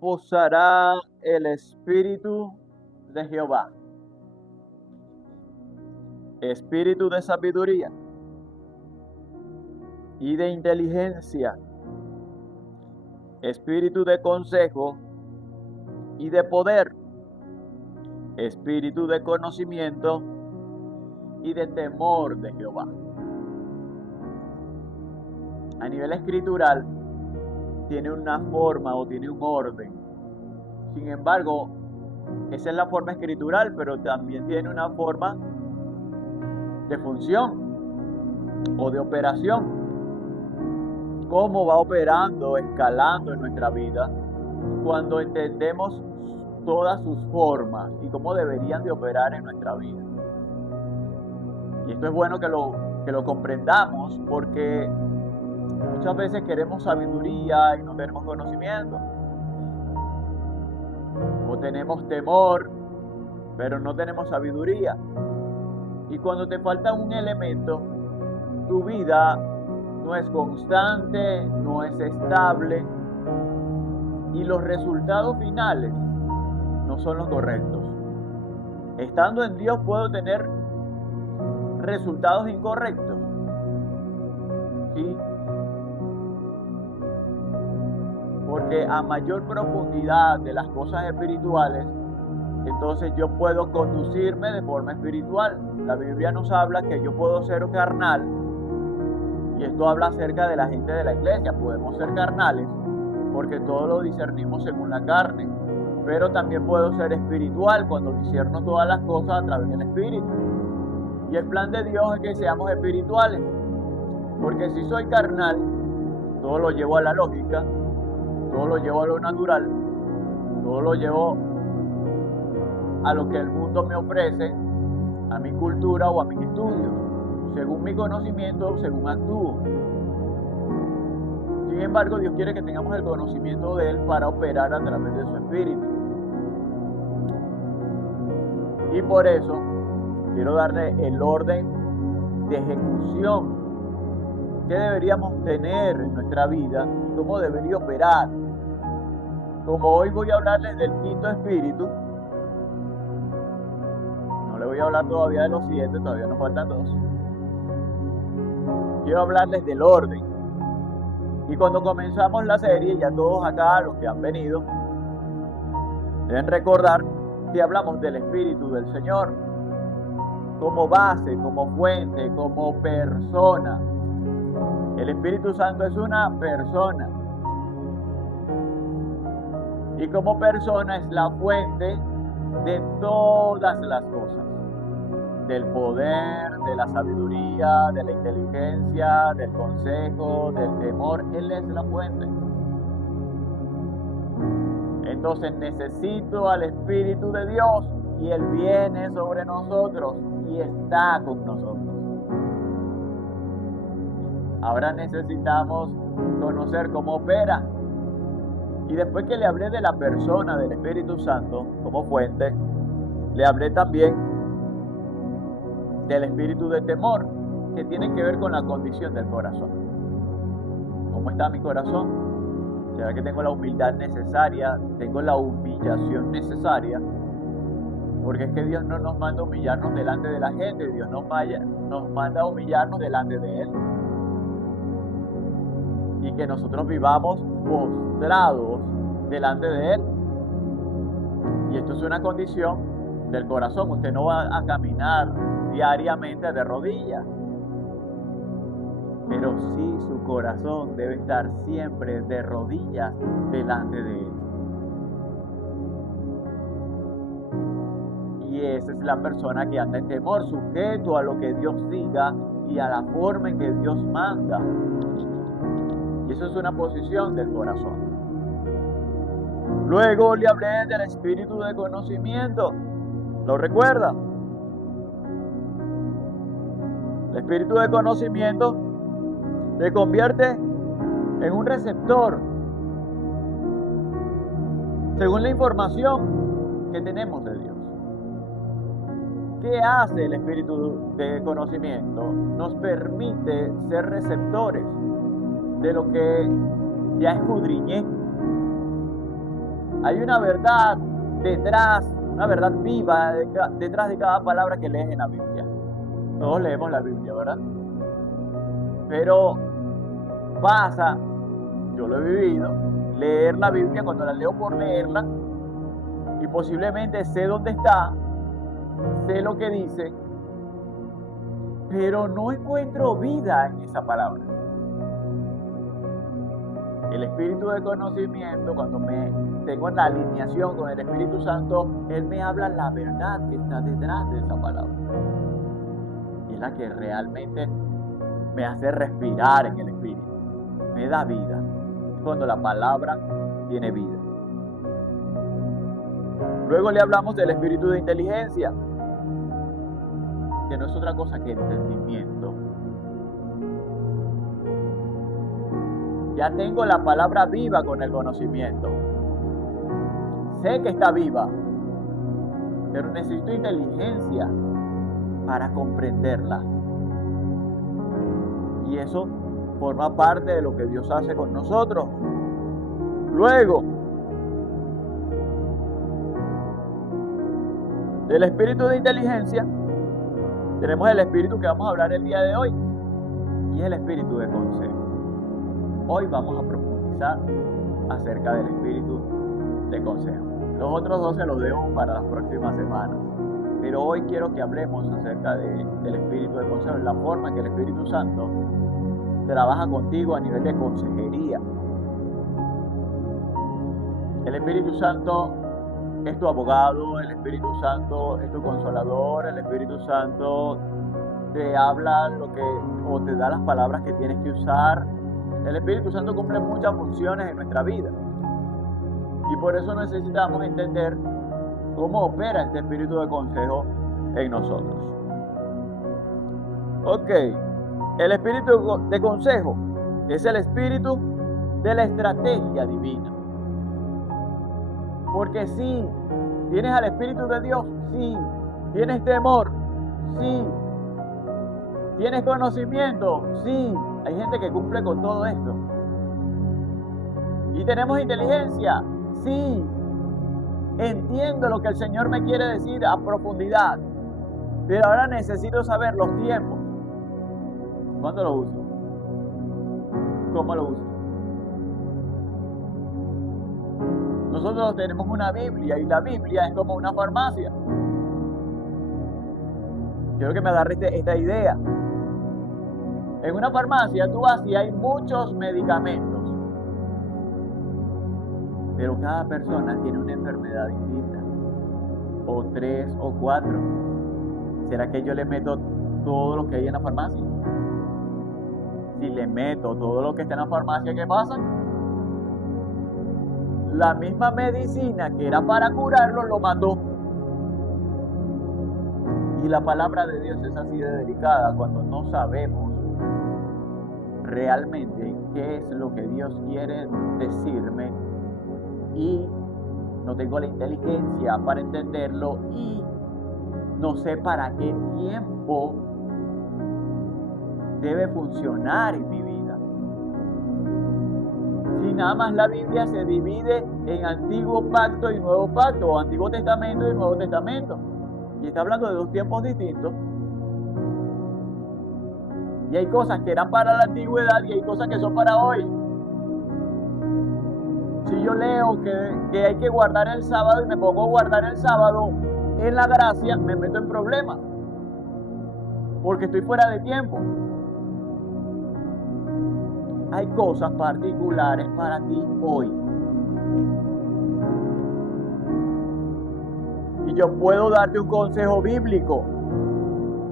posará el Espíritu de Jehová, espíritu de sabiduría y de inteligencia, espíritu de consejo y de poder, espíritu de conocimiento y de temor de Jehová. A nivel escritural, tiene una forma o tiene un orden. Sin embargo, esa es la forma escritural, pero también tiene una forma de función o de operación. Cómo va operando, escalando en nuestra vida cuando entendemos todas sus formas y cómo deberían de operar en nuestra vida. Y esto es bueno que lo comprendamos, porque muchas veces queremos sabiduría y no tenemos conocimiento. O tenemos temor, pero no tenemos sabiduría. Y cuando te falta un elemento, tu vida no es constante, no es estable, y los resultados finales no son los correctos. Estando en Dios puedo tener resultados incorrectos, ¿sí? Porque a mayor profundidad de las cosas espirituales, entonces yo puedo conducirme de forma espiritual. La Biblia nos habla que yo puedo ser carnal, y esto habla acerca de la gente de la iglesia. Podemos ser carnales porque todo lo discernimos según la carne, pero también puedo ser espiritual cuando discierno todas las cosas a través del Espíritu. Y el plan de Dios es que seamos espirituales, porque si soy carnal, todo lo llevo a la lógica, todo lo llevo a lo natural, todo lo llevo a lo que el mundo me ofrece, a mi cultura o a mis estudios, según mi conocimiento, según actúo. Sin embargo, Dios quiere que tengamos el conocimiento de Él para operar a través de su Espíritu. Y por eso quiero darle el orden de ejecución que deberíamos tener en nuestra vida y cómo debería operar. Como hoy voy a hablarles del quinto espíritu, no le voy a hablar todavía de los 7, todavía nos faltan 2. Quiero hablarles del orden. Y cuando comenzamos la serie, ya todos acá, los que han venido, deben recordar que hablamos del Espíritu del Señor como base, como fuente, como persona. El Espíritu Santo es una persona. Y como persona es la fuente de todas las cosas. Del poder, de la sabiduría, de la inteligencia, del consejo, del temor. Él es la fuente. Entonces necesito al Espíritu de Dios, y Él viene sobre nosotros y está con nosotros. Ahora necesitamos conocer cómo opera. Y después que le hablé de la persona del Espíritu Santo como fuente, le hablé también del espíritu de temor, que tiene que ver con la condición del corazón. ¿Cómo está mi corazón? ¿Será que tengo la humildad necesaria? ¿Tengo la humillación necesaria? Porque es que Dios no nos manda humillarnos delante de la gente, Dios nos manda humillarnos delante de Él. Y que nosotros vivamos postrados delante de Él. Y esto es una condición del corazón. Usted no va a caminar diariamente de rodillas, pero sí su corazón debe estar siempre de rodillas delante de Él. Y esa es la persona que anda en temor, sujeto a lo que Dios diga y a la forma en que Dios manda. Y eso es una posición del corazón. Luego le hablé del espíritu de conocimiento. ¿Lo recuerda? El espíritu de conocimiento te convierte en un receptor según la información que tenemos de Dios. ¿Qué hace el espíritu de conocimiento? Nos permite ser receptores de lo que ya escudriñé. Hay una verdad detrás, una verdad viva detrás de cada palabra que lees en la Biblia. Todos leemos la Biblia, ¿verdad? Pero pasa, yo lo he vivido, leer la Biblia cuando la leo por leerla y posiblemente sé dónde está, sé lo que dice, pero no encuentro vida en esa palabra. El espíritu de conocimiento, cuando me tengo la alineación con el Espíritu Santo, Él me habla la verdad que está detrás de esa palabra. Y es la que realmente me hace respirar en el espíritu, me da vida. Es cuando la palabra tiene vida. Luego le hablamos del espíritu de inteligencia, que no es otra cosa que entendimiento. Ya tengo la palabra viva con el conocimiento. Sé que está viva, pero necesito inteligencia para comprenderla. Y eso forma parte de lo que Dios hace con nosotros. Luego, del espíritu de inteligencia, tenemos el espíritu que vamos a hablar el día de hoy, y es el espíritu de consejo. Hoy vamos a profundizar acerca del espíritu de consejo. Los otros dos se los dejo para las próximas semanas. Pero hoy quiero que hablemos acerca del espíritu de consejo, la forma que el Espíritu Santo trabaja contigo a nivel de consejería. El Espíritu Santo es tu abogado, el Espíritu Santo es tu consolador, el Espíritu Santo te habla o te da las palabras que tienes que usar. El Espíritu Santo cumple muchas funciones en nuestra vida. Y por eso necesitamos entender cómo opera este espíritu de consejo en nosotros. Ok, el espíritu de consejo es el espíritu de la estrategia divina. Porque sí, tienes al Espíritu de Dios, sí, tienes temor, sí, tienes conocimiento, sí, hay gente que cumple con todo esto. Y tenemos inteligencia, sí, entiendo lo que el Señor me quiere decir a profundidad, pero ahora necesito saber los tiempos. ¿Cuándo lo uso? ¿Cómo lo uso? Nosotros tenemos una Biblia y la Biblia es como una farmacia. Quiero que me agarre esta idea. En una farmacia tú vas y hay muchos medicamentos, pero cada persona tiene una enfermedad distinta, o 3 o 4. ¿Será que yo le meto todo lo que hay en la farmacia? Si le meto todo lo que está en la farmacia, ¿qué pasa? La misma medicina que era para curarlo lo mató. Y la palabra de Dios es así de delicada cuando no sabemos realmente qué es lo que Dios quiere decirme y no tengo la inteligencia para entenderlo y no sé para qué tiempo debe funcionar en mi vida. Si nada más la Biblia se divide en Antiguo Pacto y Nuevo Pacto, o Antiguo Testamento y Nuevo Testamento, y está hablando de dos tiempos distintos, y hay cosas que eran para la antigüedad y hay cosas que son para hoy. Si yo leo que hay que guardar el sábado y me pongo a guardar el sábado en la gracia, me meto en problemas, porque estoy fuera de tiempo. Hay cosas particulares para ti hoy. Y yo puedo darte un consejo bíblico,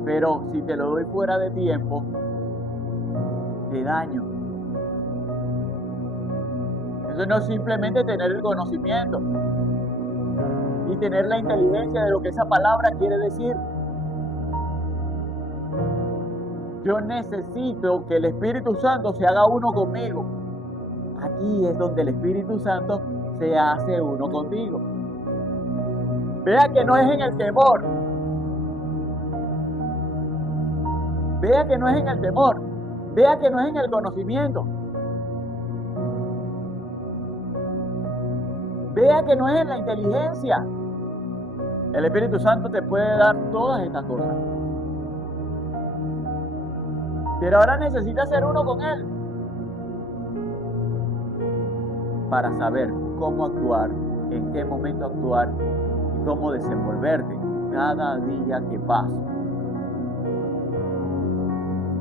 pero si te lo doy fuera de tiempo, te daño. Eso no es simplemente tener el conocimiento y tener la inteligencia de lo que esa palabra quiere decir. Yo necesito que el Espíritu Santo se haga uno conmigo. Aquí es donde el Espíritu Santo se hace uno contigo. Vea que no es en el temor. Vea que no es en el temor. Vea que no es en el conocimiento. Vea que no es en la inteligencia. El Espíritu Santo te puede dar todas estas cosas. Pero ahora necesitas ser uno con Él para saber cómo actuar, en qué momento actuar y cómo desenvolverte cada día que pasa.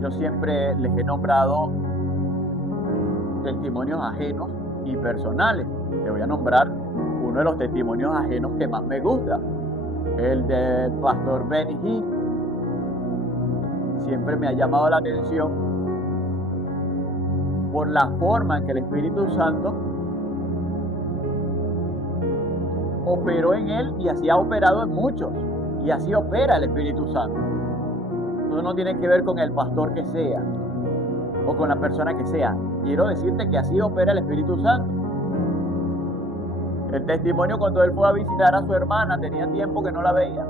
Yo siempre les he nombrado testimonios ajenos y personales. Te voy a nombrar uno de los testimonios ajenos que más me gusta, el del pastor Benny Hinn. Siempre me ha llamado la atención por la forma en que el Espíritu Santo operó en él y así ha operado en muchos. Y así opera el Espíritu Santo. Eso no tiene que ver con el pastor que sea o con la persona que sea. Quiero decirte que así opera el Espíritu Santo. El testimonio cuando él fue a visitar a su hermana, tenía tiempo que no la veía.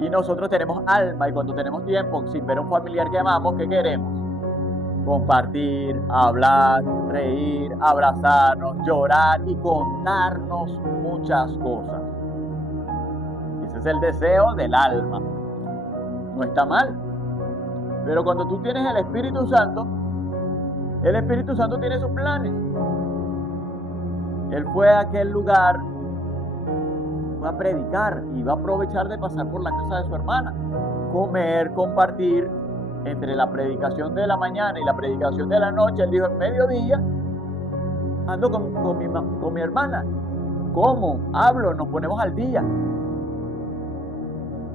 Y nosotros tenemos alma, y cuando tenemos tiempo sin ver a un familiar que amamos, ¿qué queremos? Compartir, hablar, reír, abrazarnos, llorar y contarnos muchas cosas. Ese es el deseo del alma. No está mal. Pero cuando tú tienes el Espíritu Santo tiene sus planes. Él fue a aquel lugar, fue a predicar y va a aprovechar de pasar por la casa de su hermana, comer, compartir. Entre la predicación de la mañana y la predicación de la noche, él dijo: en mediodía ando con mi hermana, como, hablo, nos ponemos al día.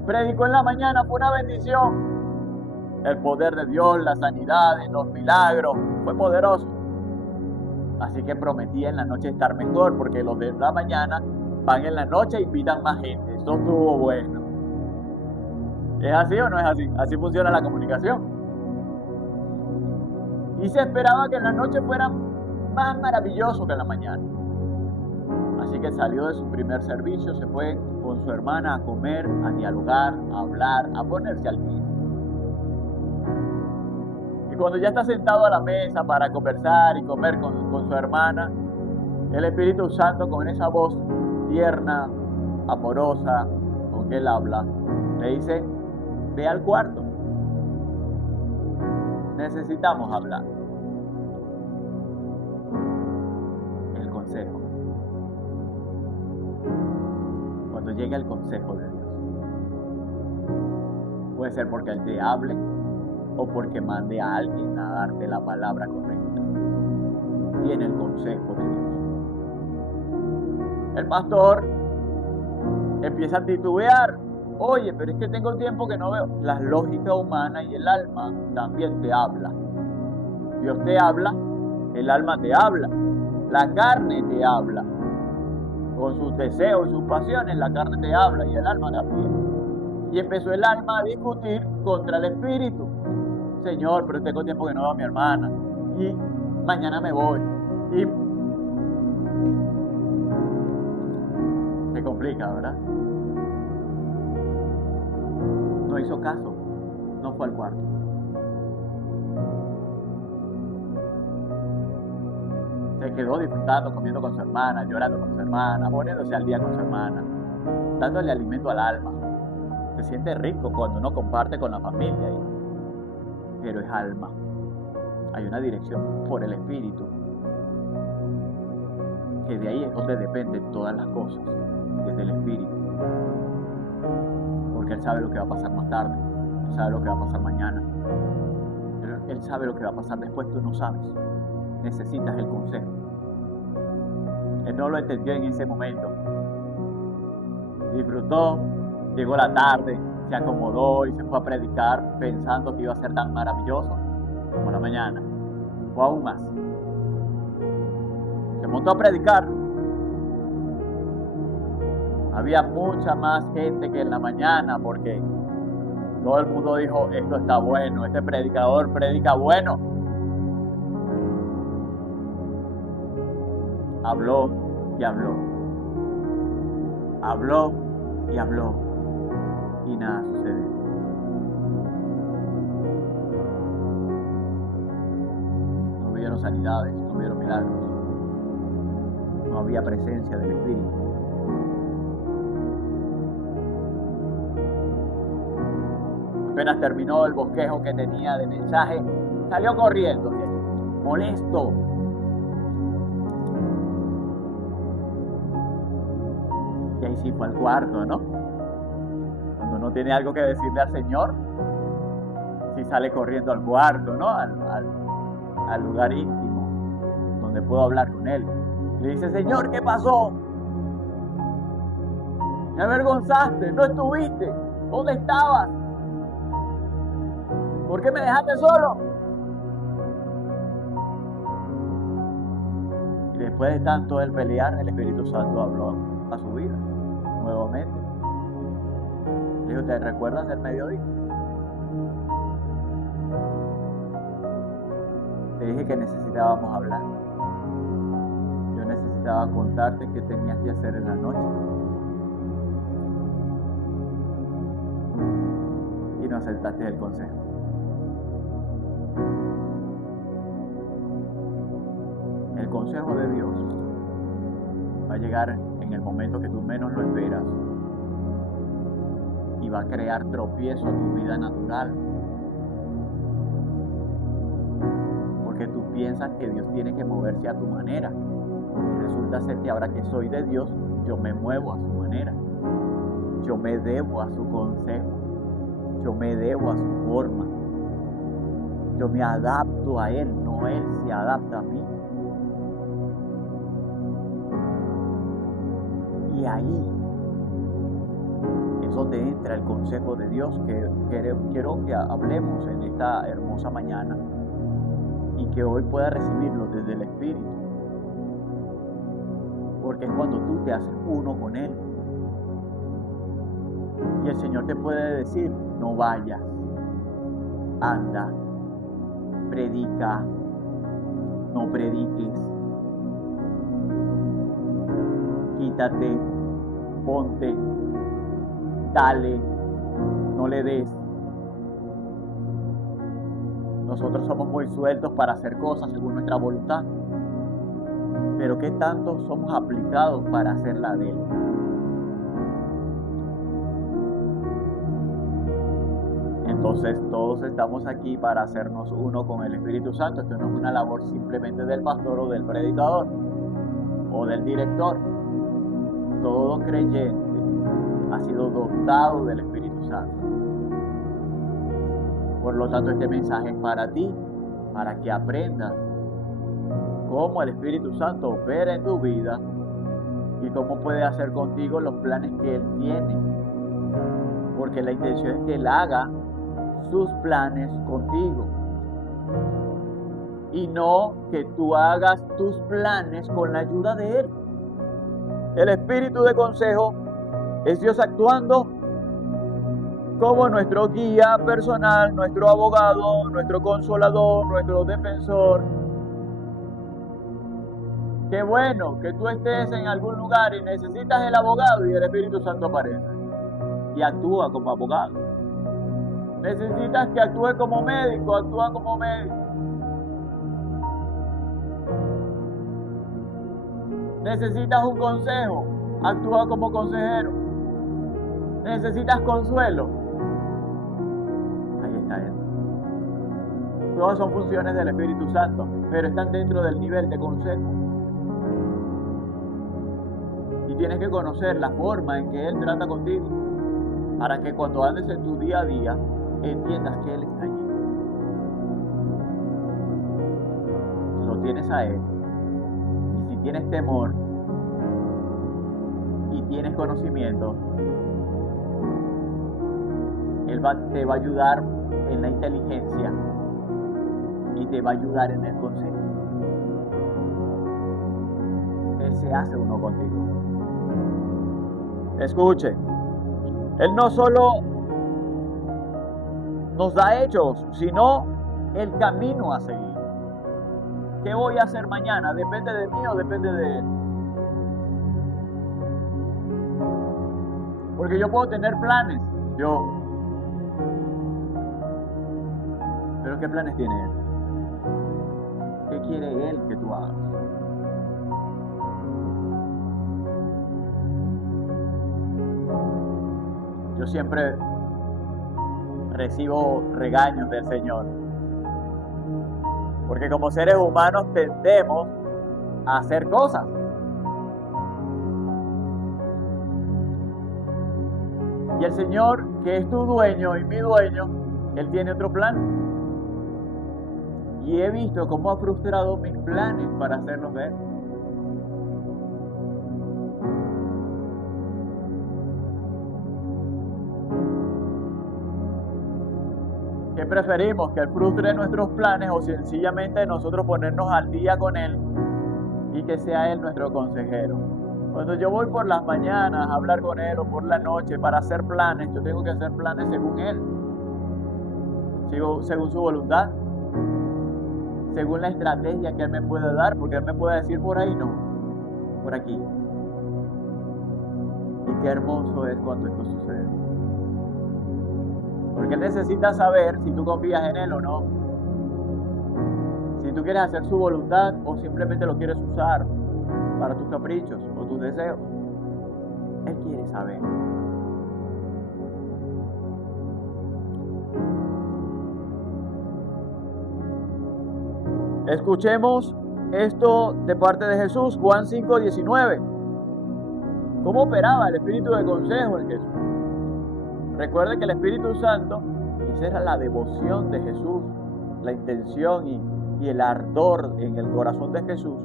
Predicó en la mañana, fue una bendición. El poder de Dios, la sanidad, los milagros, fue poderoso. Así que prometía en la noche estar mejor, porque los de la mañana van en la noche e invitan más gente. Eso estuvo bueno. ¿Es así o no es así? Así funciona la comunicación. Y se esperaba que en la noche fuera más maravilloso que en la mañana. Así que salió de su primer servicio, se fue con su hermana a comer, a dialogar, a hablar, a ponerse al día. Y cuando ya está sentado a la mesa para conversar y comer con su hermana, el Espíritu Santo, con esa voz tierna, amorosa, con que él habla, le dice: ve al cuarto. Necesitamos hablar. El consejo. Cuando llegue el consejo de Dios, puede ser porque Él te hable o porque mande a alguien a darte la palabra correcta. Viene el consejo de Dios. El pastor empieza a titubear. Oye, pero es que tengo tiempo que no veo. La lógica humana y el alma también te habla. Dios te habla, el alma te habla, la carne te habla. Con sus deseos y sus pasiones, la carne te habla y el alma también. Y empezó el alma a discutir contra el espíritu. Señor, pero tengo tiempo que no veo a mi hermana. Y mañana me voy. Y se complica, ¿verdad? No hizo caso, no fue al cuarto. Se quedó disfrutando, comiendo con su hermana, llorando con su hermana, poniéndose al día con su hermana, dándole alimento al alma. Se siente rico cuando uno comparte con la familia, pero es alma. Hay una dirección por el espíritu, que de ahí es donde dependen todas las cosas, desde el espíritu. Porque Él sabe lo que va a pasar más tarde, Él sabe lo que va a pasar mañana, Él sabe lo que va a pasar después, tú no sabes. Necesitas el consejo. Él no lo entendió en ese momento. Disfrutó, llegó la tarde, se acomodó y se fue a predicar pensando que iba a ser tan maravilloso como la mañana, o aún más. Se montó a predicar. Había mucha más gente que en la mañana, porque todo el mundo dijo: esto está bueno, este predicador predica bueno. Habló y habló. Habló y habló. Y nada sucedió. No hubieron hubieron sanidades, no hubieron milagros. No había presencia del Espíritu. Apenas terminó el bosquejo que tenía de mensaje, salió corriendo, molesto. Y ahí sí fue al cuarto, ¿no? Cuando no tiene algo que decirle al Señor, sí sale corriendo al cuarto, ¿no? Al lugar íntimo, donde puedo hablar con Él. Le dice: Señor, ¿qué pasó? Me avergonzaste, no estuviste. ¿Dónde estabas? ¿Por qué me dejaste solo? Y después de tanto el pelear, el Espíritu Santo habló a su vida nuevamente. Le dijo: ¿te recuerdas del mediodía? Te dije que necesitábamos hablar. Yo necesitaba contarte qué tenías que hacer en la noche. Y no aceptaste el consejo. El consejo de Dios va a llegar en el momento que tú menos lo esperas y va a crear tropiezo a tu vida natural, porque tú piensas que Dios tiene que moverse a tu manera y resulta ser que ahora que soy de Dios, yo me muevo a su manera, yo me debo a su consejo, yo me debo a su forma, yo me adapto a Él, no Él se adapta a mí. Y ahí es donde entra el consejo de Dios que quiero que hablemos en esta hermosa mañana y que hoy pueda recibirlo desde el Espíritu. Porque es cuando tú te haces uno con Él. Y el Señor te puede decir: no vayas, anda, predica, no prediques. Quítate, ponte, dale, no le des. Nosotros somos muy sueltos para hacer cosas según nuestra voluntad, pero ¿qué tanto somos aplicados para hacer la de Él? Entonces todos estamos aquí para hacernos uno con el Espíritu Santo. Esto no es una labor simplemente del pastor o del predicador o del director. Todo creyente ha sido dotado del Espíritu Santo. Por lo tanto, este mensaje es para ti, para que aprendas cómo el Espíritu Santo opera en tu vida y cómo puede hacer contigo los planes que Él tiene. Porque la intención es que Él haga sus planes contigo y no que tú hagas tus planes con la ayuda de Él. El espíritu de consejo es Dios actuando como nuestro guía personal, nuestro abogado, nuestro consolador, nuestro defensor. Qué bueno que tú estés en algún lugar y necesitas el abogado y el Espíritu Santo aparece y actúa como abogado. Necesitas que actúe como médico, actúa como médico. Necesitas un consejo, actúa como consejero. Necesitas consuelo, ahí está Él. Todas son funciones del Espíritu Santo, pero están dentro del nivel de consejo. Y tienes que conocer la forma en que Él trata contigo, para que cuando andes en tu día a día, entiendas que Él está allí. Lo tienes a Él. Y si tienes temor y tienes conocimiento, Él te va a ayudar en la inteligencia y te va a ayudar en el consejo. Él se hace uno contigo. Escuche, Él no solo nos da hechos, sino el camino a seguir. ¿Qué voy a hacer mañana? ¿Depende de mí o depende de Él? Porque yo puedo tener planes, pero ¿qué planes tiene Él? ¿Qué quiere Él que tú hagas? Yo siempre recibo regaños del Señor, porque como seres humanos tendemos a hacer cosas. Y el Señor, que es tu dueño y mi dueño, Él tiene otro plan. Y he visto cómo ha frustrado mis planes para hacerlos de Él. ¿Qué preferimos? ¿Que Él frustre nuestros planes o sencillamente nosotros ponernos al día con Él y que sea Él nuestro consejero? Cuando yo voy por las mañanas a hablar con Él o por la noche para hacer planes, yo tengo que hacer planes según Él, según su voluntad, según la estrategia que Él me puede dar, porque Él me puede decir por ahí no, por aquí. Y qué hermoso es cuando esto sucede. Porque Él necesita saber si tú confías en Él o no. Si tú quieres hacer su voluntad o simplemente lo quieres usar para tus caprichos o tus deseos. Él quiere saber. Escuchemos esto de parte de Jesús, Juan 5:19. ¿Cómo operaba el espíritu de consejo en Jesús? Recuerde que el Espíritu Santo, esa era la devoción de Jesús, la intención y el ardor en el corazón de Jesús,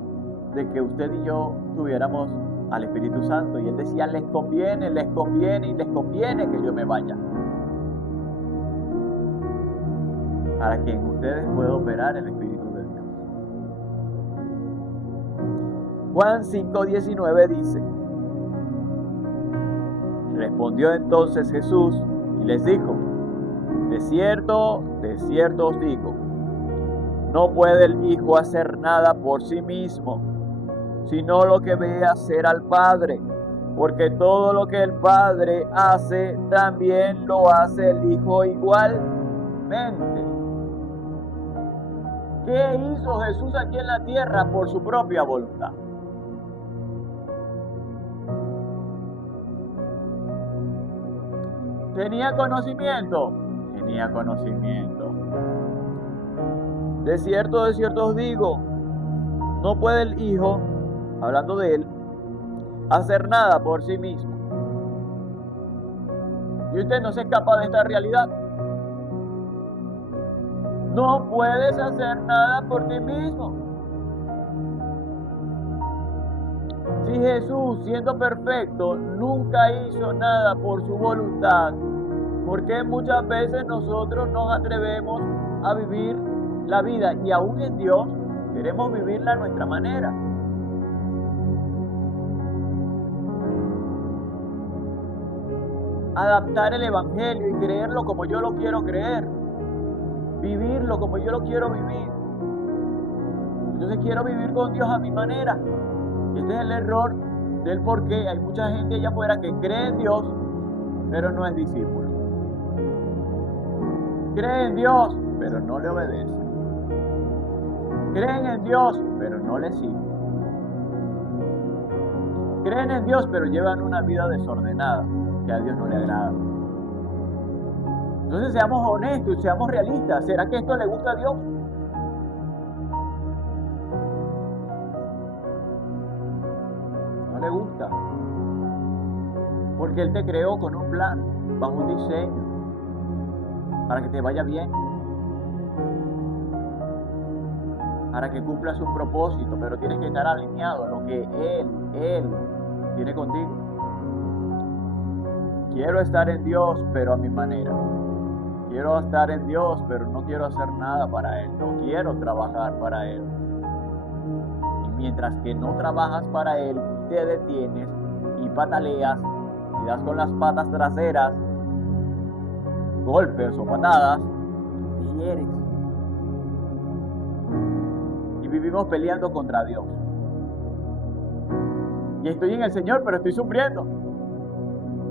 de que usted y yo tuviéramos al Espíritu Santo. Y Él decía, les conviene y les conviene que yo me vaya, para que en ustedes pueda operar el Espíritu de Dios. Juan 5:19 dice, respondió entonces Jesús y les dijo, de cierto os digo, no puede el Hijo hacer nada por sí mismo, sino lo que ve hacer al Padre, porque todo lo que el Padre hace, también lo hace el Hijo igualmente. ¿Qué hizo Jesús aquí en la tierra por su propia voluntad? ¿Tenía conocimiento? Tenía conocimiento. De cierto os digo, no puede el Hijo, hablando de Él, hacer nada por sí mismo. Y usted no se escapa de esta realidad. No puedes hacer nada por ti mismo. Si Jesús, siendo perfecto, nunca hizo nada por su voluntad, ¿por qué muchas veces nosotros nos atrevemos a vivir la vida y aún en Dios queremos vivirla a nuestra manera? Adaptar el Evangelio y creerlo como yo lo quiero creer, vivirlo como yo lo quiero vivir. Entonces quiero vivir con Dios a mi manera. Y este es el error del por qué hay mucha gente allá afuera que cree en Dios, pero no es discípulo. Cree en Dios, pero no le obedece. Creen en Dios, pero no le siguen. Creen en Dios, pero llevan una vida desordenada, que a Dios no le agrada. Entonces seamos honestos y seamos realistas. ¿Será que esto le gusta a Dios? No le gusta. Porque Él te creó con un plan, bajo un diseño, para que te vaya bien, para que cumplas un propósito, pero tienes que estar alineado a lo que Él tiene contigo. Quiero estar en Dios, pero a mi manera. Quiero estar en Dios, pero no quiero hacer nada para Él. No quiero trabajar para Él. Y mientras que no trabajas para Él, te detienes y pataleas y das con las patas traseras, golpes o patadas, te hieres. Y vivimos peleando contra Dios. Y estoy en el Señor, pero estoy sufriendo.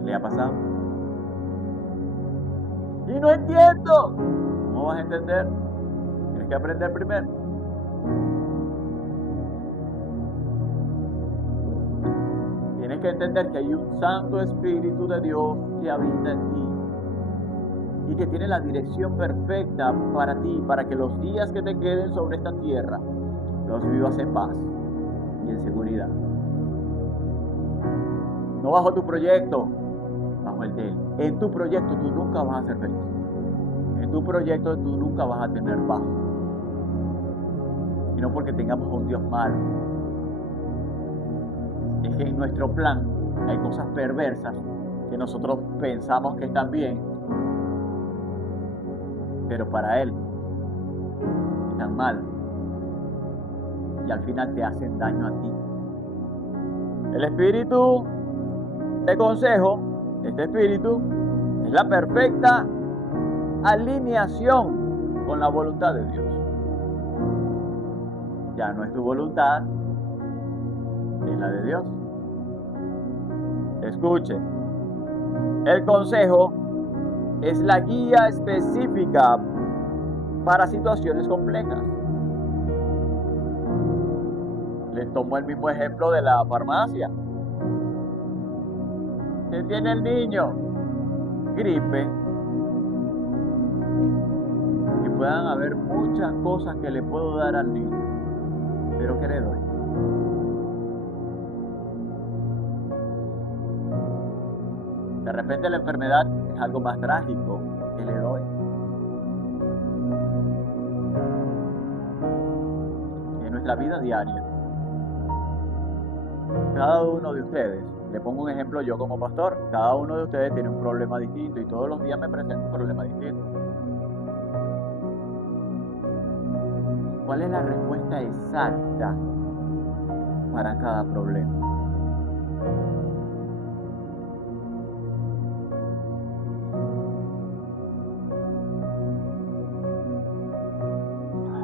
¿Le ha pasado? Y no entiendo. ¿Cómo vas a entender? Tienes que aprender primero. tienes que entender que hay un Santo Espíritu de Dios que habita en ti y que tiene la dirección perfecta para ti, para que los días que te queden sobre esta tierra los vivas en paz y en seguridad. No bajo tu proyecto, bajo el de Él. En tu proyecto tú nunca vas a ser feliz. En tu proyecto tú nunca vas a tener paz. Y no porque tengamos un Dios malo. Es que en nuestro plan hay cosas perversas que nosotros pensamos que están bien, pero para Él están mal. Y al final te hacen daño a ti. El espíritu de consejo, este espíritu, es la perfecta alineación con la voluntad de Dios. Ya no es tu voluntad, es la de Dios. Escuche, el consejo es la guía específica para situaciones complejas. Les tomo el mismo ejemplo de la farmacia. ¿Qué tiene el niño? Gripe. Y puedan haber muchas cosas que le puedo dar al niño. Pero ¿qué le doy? De repente la enfermedad es algo más trágico. ¿Qué le doy? En nuestra vida diaria, cada uno de ustedes, le pongo un ejemplo yo como pastor, cada uno de ustedes tiene un problema distinto y todos los días me presenta un problema distinto. ¿Cuál es la respuesta exacta para cada problema?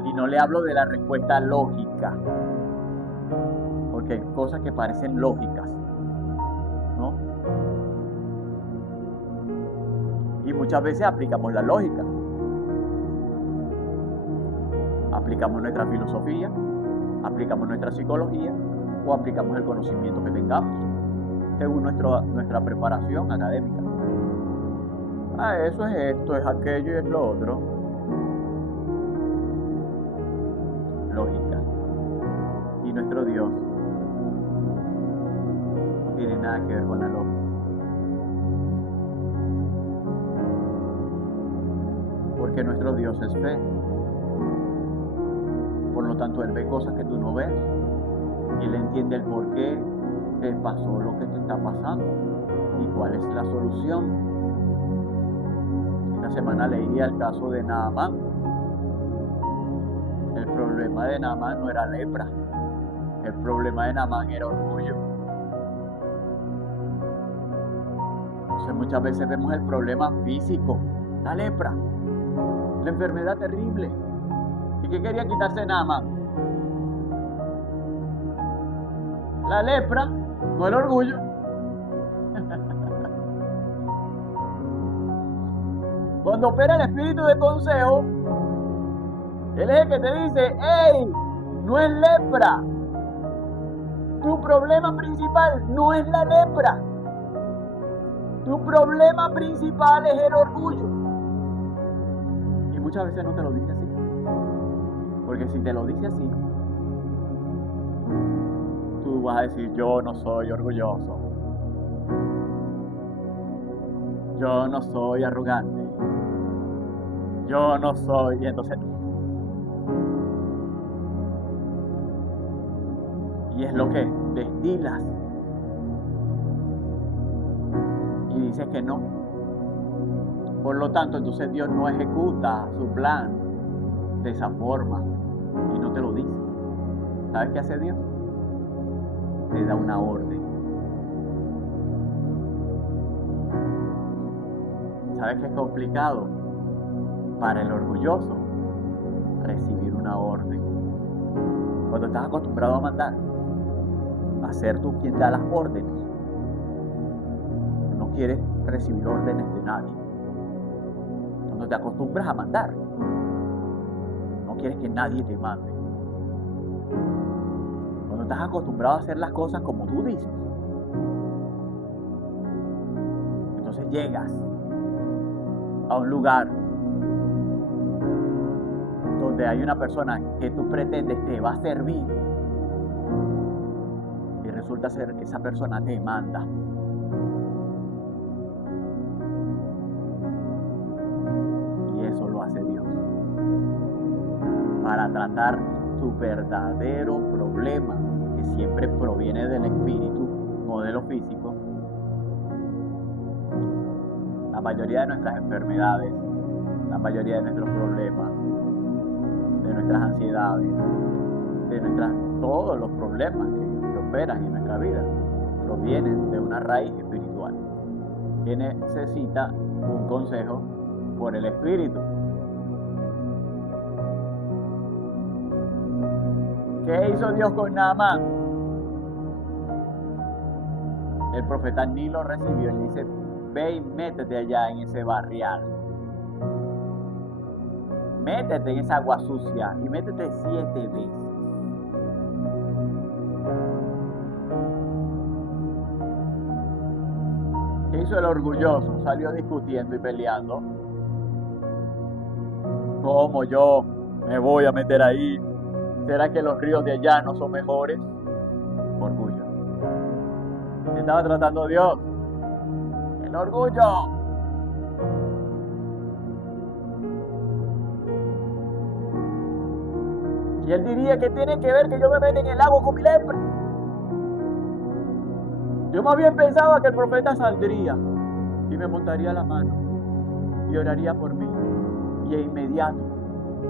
Y no le hablo de la respuesta lógica, porque hay cosas que parecen lógicas, ¿no? Y muchas veces aplicamos la lógica. Aplicamos nuestra filosofía, aplicamos nuestra psicología o aplicamos el conocimiento que tengamos según nuestra preparación académica. Eso es esto, es aquello y es lo otro. Lógica. Y nuestro Dios no tiene nada que ver con la lógica. Porque nuestro Dios es fe. Por lo tanto, Él ve cosas que tú no ves. Y Él entiende el por qué te pasó lo que te está pasando y cuál es la solución. Esta semana leí el caso de Naamán. El problema de Naamán no era lepra. El problema de Naamán era orgullo. Entonces muchas veces vemos el problema físico, la lepra, la enfermedad terrible. ¿Y qué quería quitarse Naamán? La lepra, no el orgullo. Cuando opera el espíritu de consejo, Él es el que te dice: ¡hey! No es lepra. Tu problema principal no es la lepra. Tu problema principal es el orgullo. Y muchas veces no te lo dice así. Porque si te lo dice así, tú vas a decir: yo no soy orgulloso. Yo no soy arrogante. Yo no soy. Y entonces. Y es lo que destilas. Y dices que no. Por lo tanto, entonces Dios no ejecuta su plan de esa forma. Y no te lo dice. ¿Sabes qué hace Dios? Te da una orden. ¿Sabes qué es complicado? Para el orgulloso, recibir una orden. Cuando estás acostumbrado a mandar, a ser tú quien da las órdenes, no quieres recibir órdenes de nadie. Cuando te acostumbras a mandar, no quieres que nadie te mande. Cuando estás acostumbrado a hacer las cosas como tú dices, Entonces llegas a un lugar donde hay una persona que tú pretendes te va a servir y resulta ser que esa persona te manda. Y eso lo hace Dios para tratar tu verdadero problema, que siempre proviene del espíritu, no de lo físico. La mayoría de nuestras enfermedades, la mayoría de nuestros problemas, de nuestras ansiedades, de todos los problemas que operan en nuestra vida, provienen de una raíz espiritual que necesita un consejo por el espíritu. ¿Qué hizo Dios con Naamán? El profeta ni lo recibió y dice: ve y métete allá en ese barrial. Métete en esa agua sucia y métete 7 veces. ¿Qué hizo el orgulloso? Salió discutiendo y peleando. ¿Cómo yo me voy a meter ahí? ¿Será que los ríos de allá no son mejores? Orgullo. ¿Qué estaba tratando Dios? El orgullo. Y él diría: que tiene que ver que yo me meta en el agua con mi lepra. Yo más bien pensaba que el profeta saldría y me montaría la mano y oraría por mí, y de inmediato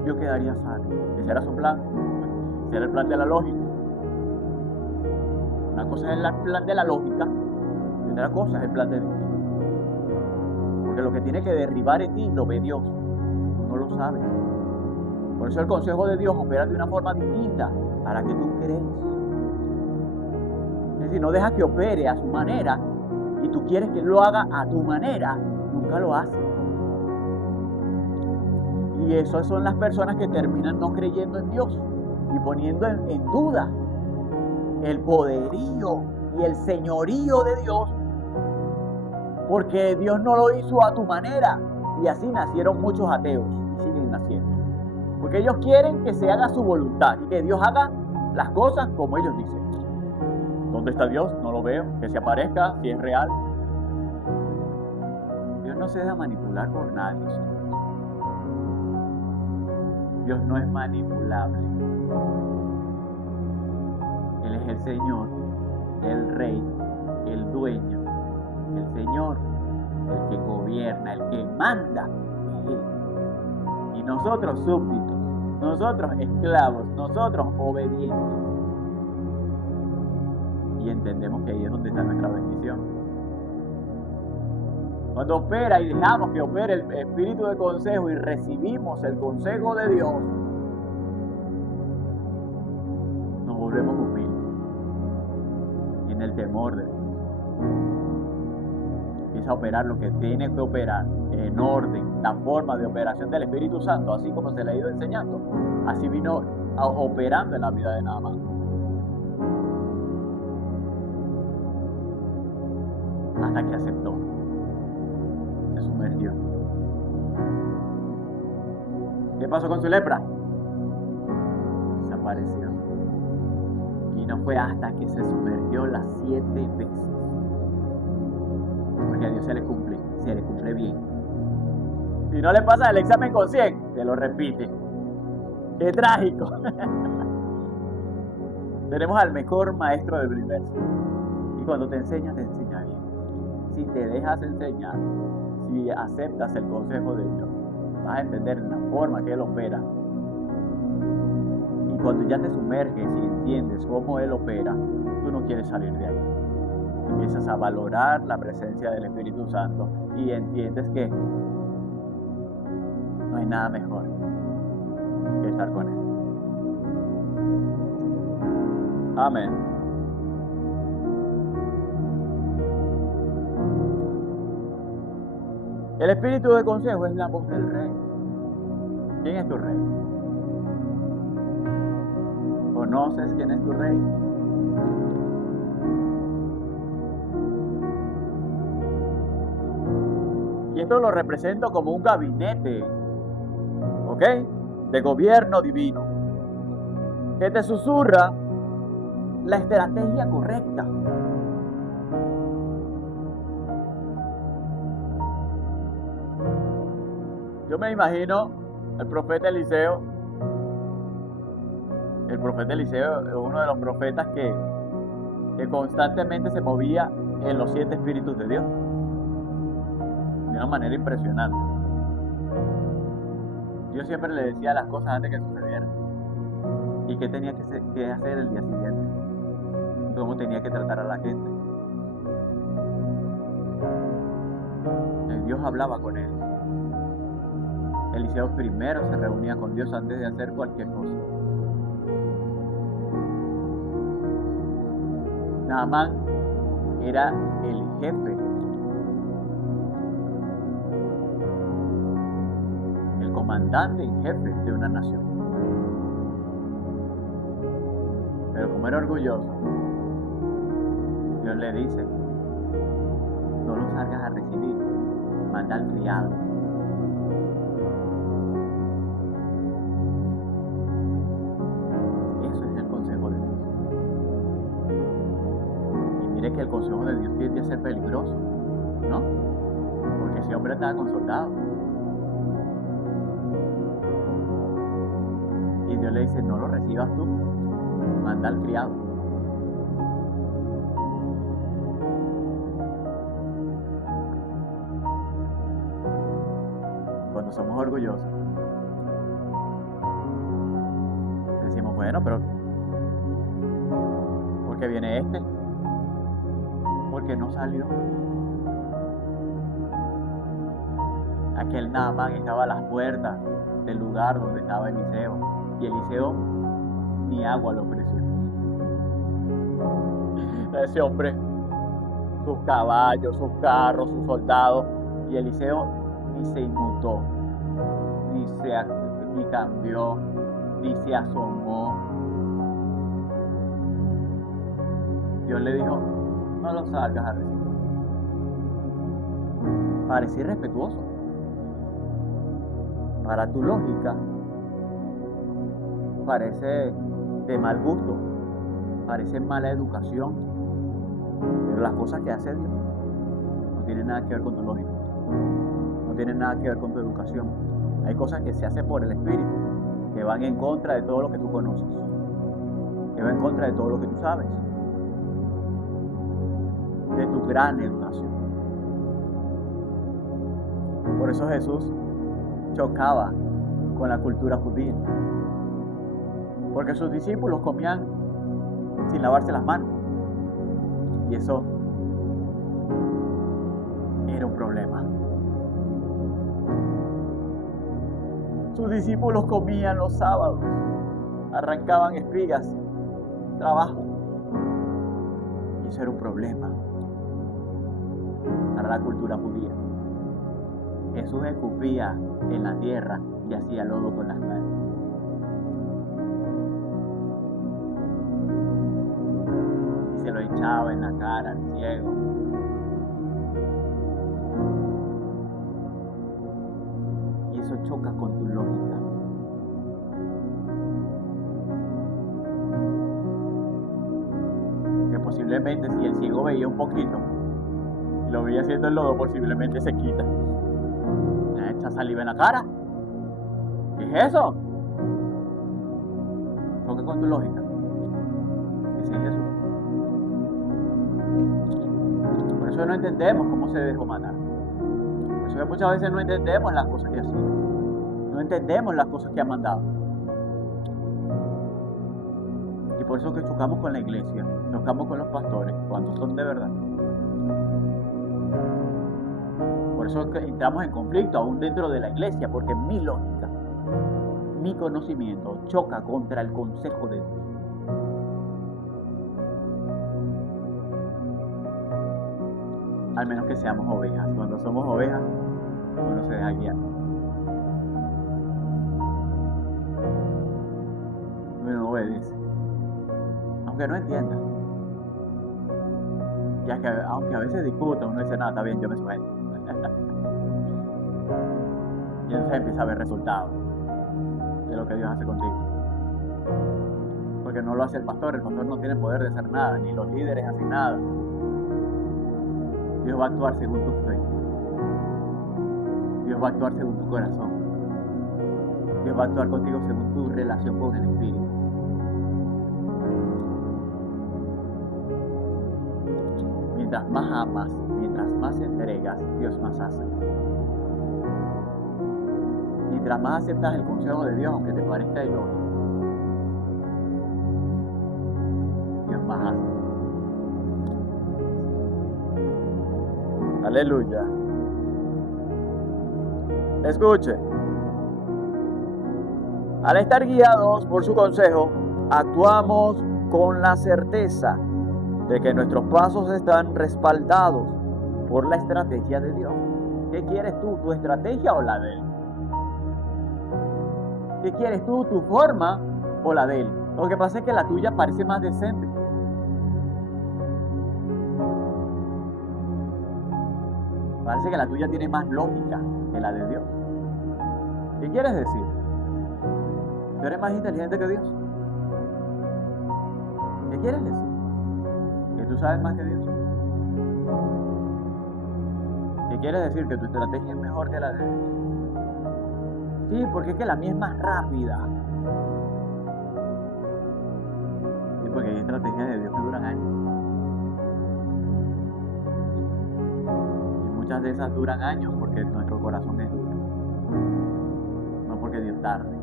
yo quedaría sano. Ese era su plan. Ese era el plan de la lógica. Una cosa es el plan de la lógica y otra cosa es el plan de Dios. Porque lo que tiene que derribar en ti lo ve Dios. Tú no lo sabes. Por eso el consejo de Dios opera de una forma distinta a la que tú crees. Es decir, no dejas que opere a su manera y tú quieres que lo haga a tu manera. Nunca lo hace. Y esas son las personas que terminan no creyendo en Dios y poniendo en duda el poderío y el señorío de Dios, porque Dios no lo hizo a tu manera. Y así nacieron muchos ateos y siguen naciendo, porque ellos quieren que se haga su voluntad y que Dios haga las cosas como ellos dicen. ¿Dónde está Dios? No lo veo. Que se aparezca, si es real. Dios no se deja manipular por nadie, señor. Dios no es manipulable. Él es el Señor, el Rey, el dueño, el Señor, el que gobierna, el que manda. Y nosotros súbditos, nosotros esclavos, nosotros obedientes. Y entendemos que ahí es donde está nuestra bendición. Cuando opera y dejamos que opere el espíritu de consejo y recibimos el consejo de Dios, nos volvemos humildes y en el temor de Dios. Empieza a operar lo que tiene que operar en orden, la forma de operación del Espíritu Santo, así como se le ha ido enseñando. Así vino operando en la vida de Naamán. Hasta que aceptó. Se sumergió. ¿Qué pasó con su lepra? Desapareció. Y no fue hasta que se sumergió las 7 veces. Porque a Dios se le cumple bien. Si no le pasa el examen con 100, te lo repite. ¡Qué trágico! Tenemos al mejor maestro del universo. Y cuando te enseña bien. Si te dejas enseñar, si aceptas el consejo de Dios, vas a entender la forma que Él opera. Y cuando ya te sumerges y entiendes cómo Él opera, tú no quieres salir de ahí. Empiezas a valorar la presencia del Espíritu Santo y entiendes que no hay nada mejor que estar con Él. Amén. El espíritu de consejo es la voz del Rey. ¿Quién es tu Rey? ¿Conoces quién es tu Rey? esto lo represento como un gabinete, ¿ok? De gobierno divino, que te susurra la estrategia correcta. Yo me imagino el profeta Eliseo. El profeta Eliseo es uno de los profetas que constantemente se movía en los 7 espíritus de Dios de una manera impresionante. Dios siempre le decía las cosas antes que sucedieran y qué tenía que hacer el día siguiente, cómo tenía que tratar a la gente. Dios hablaba con él. Eliseo primero se reunía con Dios antes de hacer cualquier cosa. Naamán era el jefe, el comandante en jefe de una nación. Pero como era orgulloso, Dios le dice, no lo salgas a recibir, manda al criado. Eso es el consejo de Dios. Y mire que el consejo de Dios tiende a ser peligroso, ¿no? Porque ese hombre estaba con soldados. Y Dios le dice, no lo recibas tú, manda al criado. Cuando somos orgullosos, decimos, bueno, pero ¿por qué viene este? ¿Por qué no salió? Aquel Naamán estaba a las puertas del lugar donde estaba Eliseo, y Eliseo ni agua le ofreció. Ese hombre, sus caballos, sus carros, sus soldados, y Eliseo ni se inmutó, ni cambió, ni se asomó. Dios le dijo, no lo salgas a recibir. Parecía irrespetuoso. Para tu lógica, parece de mal gusto, parece mala educación, pero las cosas que hace Dios no tienen nada que ver con tu lógica, no tienen nada que ver con tu educación. Hay cosas que se hacen por el Espíritu, que van en contra de todo lo que tú conoces, que van en contra de todo lo que tú sabes, de tu gran educación. Por eso Jesús chocaba con la cultura judía, porque sus discípulos comían sin lavarse las manos, y eso era un problema. Sus discípulos comían los sábados, arrancaban espigas, trabajo, y eso era un problema para la cultura judía. Jesús escupía en la tierra y hacía lodo con las manos. Y se lo echaba en la cara al ciego. Y eso choca con tu lógica. Que posiblemente si el ciego veía un poquito y lo veía haciendo el lodo, posiblemente se quita. Echa saliva en la cara. ¿Qué es eso? Choca con tu lógica. Ese es Jesús. Por eso no entendemos cómo se dejó matar. Por eso muchas veces no entendemos las cosas que ha sido. No entendemos las cosas que ha mandado. Y por eso que chocamos con la iglesia, chocamos con los pastores, cuando son de verdad. Por eso es que entramos en conflicto aún dentro de la iglesia, porque mi lógica, mi conocimiento choca contra el consejo de Dios. Al menos que seamos ovejas. Cuando somos ovejas, uno se deja guiar. Uno obedece, aunque no entienda. Ya que aunque a veces discuta, uno dice, nada, está bien, yo me suelto. entonces empieza a ver resultados de lo que Dios hace contigo. Porque no lo hace el pastor no tiene poder de hacer nada, ni los líderes hacen nada. Dios va a actuar según tu fe. Dios va a actuar según tu corazón. Dios va a actuar contigo según tu relación con el Espíritu. Mientras más amas, mientras más entregas, Dios más hace. Mientras más aceptas el consejo de Dios, aunque te parezca ilógico, Dios más hace. Aleluya. Escuche. Al estar guiados por su consejo, actuamos con la certeza de que nuestros pasos están respaldados por la estrategia de Dios. ¿Qué quieres tú, tu estrategia o la de Él? ¿Qué quieres tú, tu forma o la de Él? Lo que pasa es que la tuya parece más decente. Parece que la tuya tiene más lógica que la de Dios. ¿Qué quieres decir? ¿Tú eres más inteligente que Dios? ¿Qué quieres decir? ¿Que tú sabes más que Dios? ¿Qué quieres decir? ¿Que tu estrategia es mejor que la de Dios? Sí, porque es que la mía es más rápida. Sí, porque hay estrategias de Dios que duran años. Y muchas de esas duran años porque nuestro corazón es duro. No porque Dios tarde.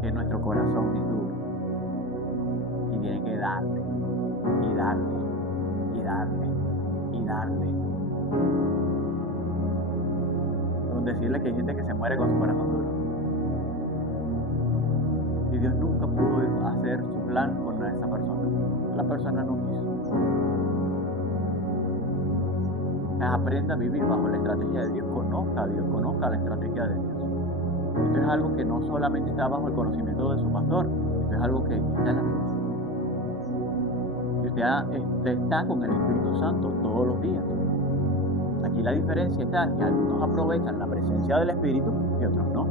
Que nuestro corazón es duro. Y tiene que darle. Y darle. Y darle. Y darle. Con decirle que hay gente que se muere con su corazón duro. Y Dios nunca pudo hacer su plan con esa persona. La persona no quiso. Aprenda a vivir bajo la estrategia de Dios. Conozca a Dios, conozca la estrategia de Dios. Esto es algo que no solamente está bajo el conocimiento de su pastor. Esto es algo que está en la Biblia. Y usted está con el Espíritu Santo todos los días. Aquí la diferencia está en que algunos aprovechan la presencia del Espíritu y otros no.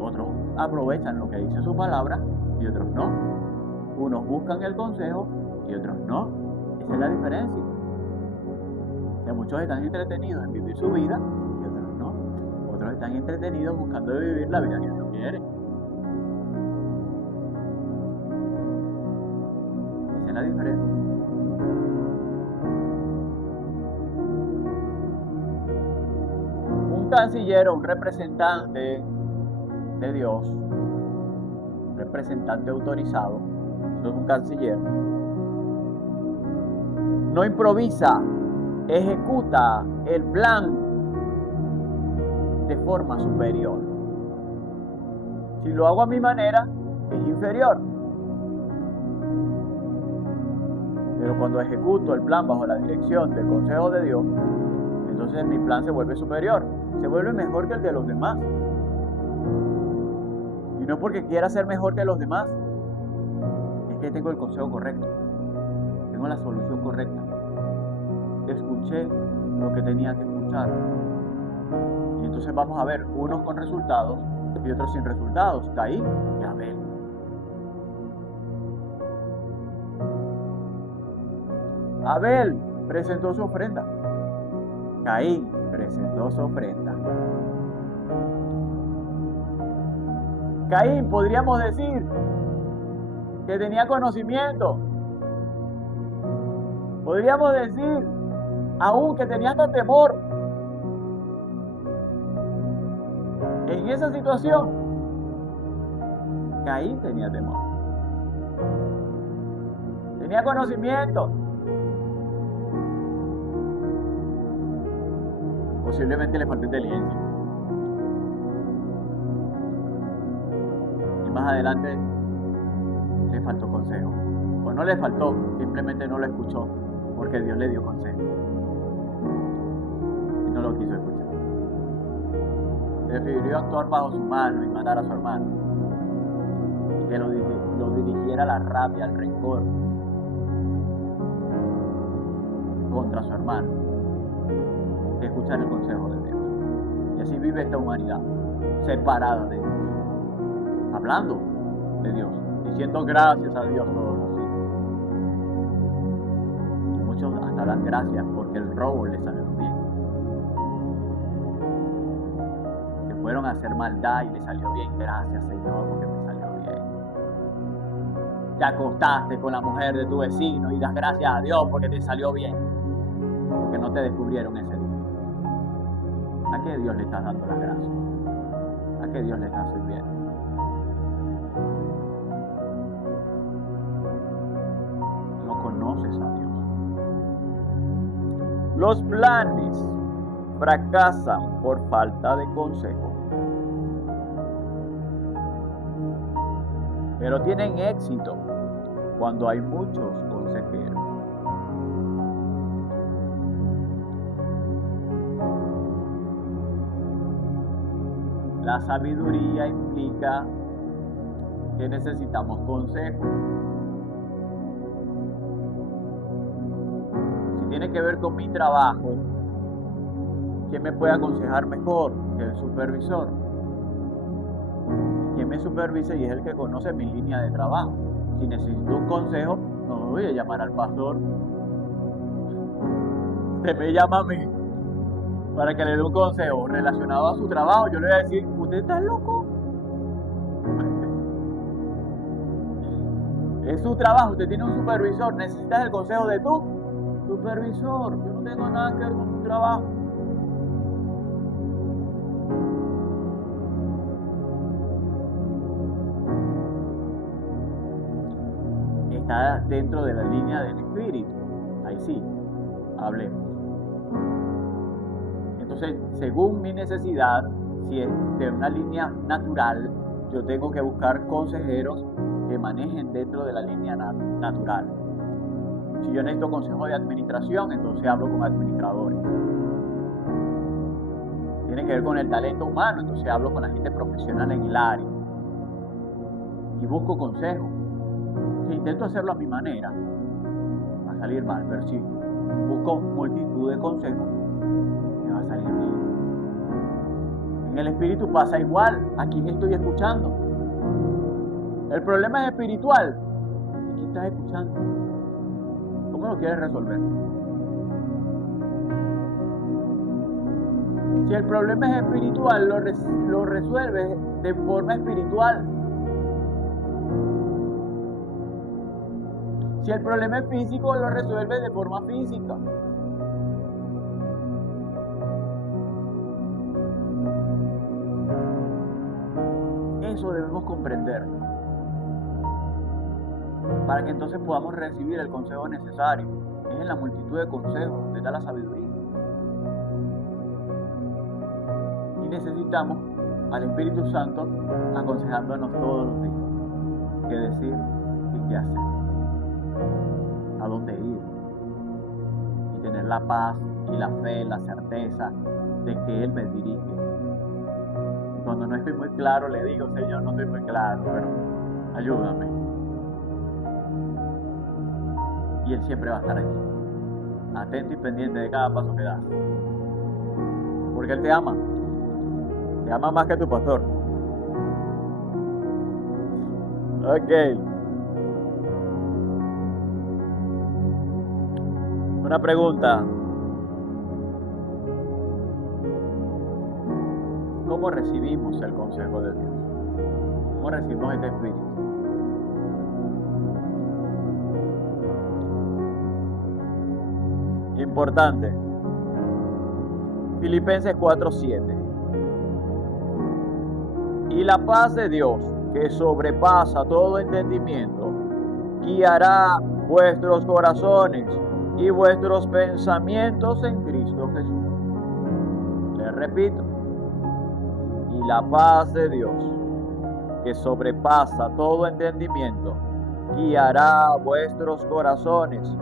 Otros aprovechan lo que dice su palabra y otros no. Unos buscan el consejo y otros no. Esa es la diferencia. Que muchos están entretenidos en vivir su vida y otros no. Otros están entretenidos buscando vivir la vida que Dios quiere. Esa es la diferencia. Un canciller o un representante de Dios, representante autorizado, eso es un canciller, no improvisa, ejecuta el plan de forma superior. Si lo hago a mi manera, es inferior. Pero cuando ejecuto el plan bajo la dirección del consejo de Dios, entonces mi plan se vuelve superior, se vuelve mejor que el de los demás. Y no porque quiera ser mejor que los demás, es que tengo el consejo correcto, tengo la solución correcta. Escuché lo que tenía que escuchar. Y entonces vamos a ver unos con resultados y otros sin resultados. Caín y Abel. Abel presentó su ofrenda. Caín presentó su ofrenda. Caín, podríamos decir que tenía conocimiento. Podríamos decir aún que tenía hasta temor. En esa situación, Caín tenía temor. Tenía conocimiento. Posiblemente le faltó inteligencia. Y más adelante le faltó consejo. O no le faltó, simplemente no lo escuchó, porque Dios le dio consejo. Y no lo quiso escuchar. Prefirió actuar bajo su mano y matar a su hermano. Y que lo dirigiera a la rabia, al rencor contra su hermano, que escuchar el consejo de Dios. Y así vive esta humanidad, separada de Dios, hablando de Dios, diciendo gracias a Dios todos los días. Y muchos hasta dan gracias porque el robo les salió bien. Que fueron a hacer maldad y les salió bien. Gracias, Señor, porque me salió bien. Te acostaste con la mujer de tu vecino y das gracias a Dios porque te salió bien. Porque no te descubrieron ese día. ¿A qué Dios le estás dando las gracias? ¿A qué Dios le estás sirviendo? No conoces a Dios. Los planes fracasan por falta de consejo, pero tienen éxito cuando hay muchos consejeros. La sabiduría implica que necesitamos consejo. Si tiene que ver con mi trabajo, ¿quién me puede aconsejar mejor que el supervisor? ¿Quién me supervisa y es el que conoce mi línea de trabajo? Si necesito un consejo, no voy a llamar al pastor. Usted me llama a mí para que le dé un consejo relacionado a su trabajo. Yo le voy a decir, ¿usted está loco? Es su trabajo, usted tiene un supervisor, necesitas el consejo de tu supervisor. Yo no tengo nada que ver con tu trabajo. Está dentro de la línea del espíritu. Ahí sí, hablemos. Entonces, según mi necesidad, si es de una línea natural, yo tengo que buscar consejeros que manejen dentro de la línea natural. Si yo necesito consejo de administración, entonces hablo con administradores. Tiene que ver con el talento humano, entonces hablo con la gente profesional en el área. Y busco consejo. Si intento hacerlo a mi manera, va a salir mal, pero si busco multitud de consejos, me va a salir bien. En el espíritu pasa igual. ¿A quién estoy escuchando? El problema es espiritual. ¿A quién estás escuchando? ¿Cómo lo quieres resolver? Si el problema es espiritual, lo resuelves de forma espiritual. Si el problema es físico, lo resuelves de forma física. Eso debemos comprender para que entonces podamos recibir el consejo necesario. Es en la multitud de consejos donde está la sabiduría. Y necesitamos al Espíritu Santo aconsejándonos todos los días qué decir y qué hacer, a dónde ir, y tener la paz y la fe, la certeza de que Él me dirige. Cuando no estoy muy claro, le digo, Señor, no estoy muy claro, pero ayúdame. Y Él siempre va a estar aquí, atento y pendiente de cada paso que das. Porque Él te ama más que tu pastor. Ok. Una pregunta. ¿Cómo recibimos el consejo de Dios? ¿Cómo recibimos este espíritu? Importante. Filipenses 4:7. Y la paz de Dios, que sobrepasa todo entendimiento, guiará vuestros corazones y vuestros pensamientos en Cristo Jesús. Les repito. Y la paz de Dios, que sobrepasa todo entendimiento, guiará vuestros corazones